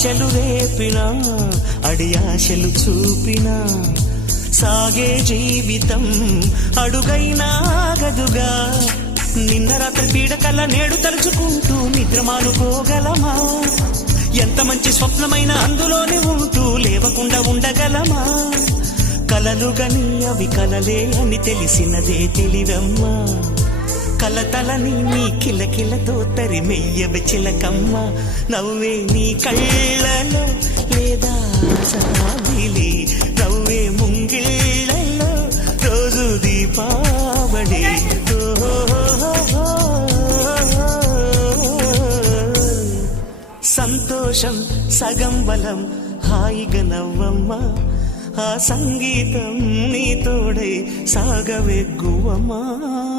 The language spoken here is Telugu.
ఆశలు రేపినా అడియాశలు చూపినా సాగే జీవితం అడుగైనా ఆగదుగా. నిన్న రాత్రి పీడకల నేడు తలుచుకుంటూ నిద్రమానుకోగలమా? ఎంత మంచి స్వప్నమైన అందులోనే ఉంటూ లేవకుండా ఉండగలమా? కలలుగని అవి కలలే అని తెలిసినదే తెలివమ్మా. కలతలని నీ కిలకిలతో తరిమెయ్యవి చిలకమ్మ. నవ్వే నీ కళ్ళలో లేదా సాగిలి, నవ్వే ముంగిళ్ళలో రోజు దీపావళి. సంతోషం సగం బలం, హాయిగా నవ్వమ్మా. ఆ సంగీతం నీ తోడై సాగవెగ్గువమ్మా.